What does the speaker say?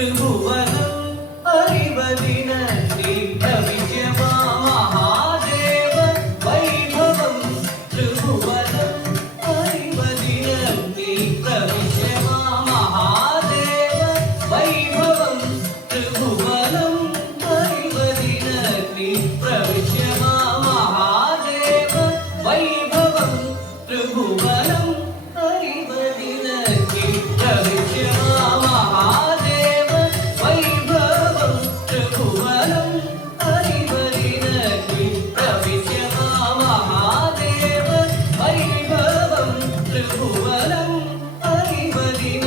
tremula புவனம் அறிவதின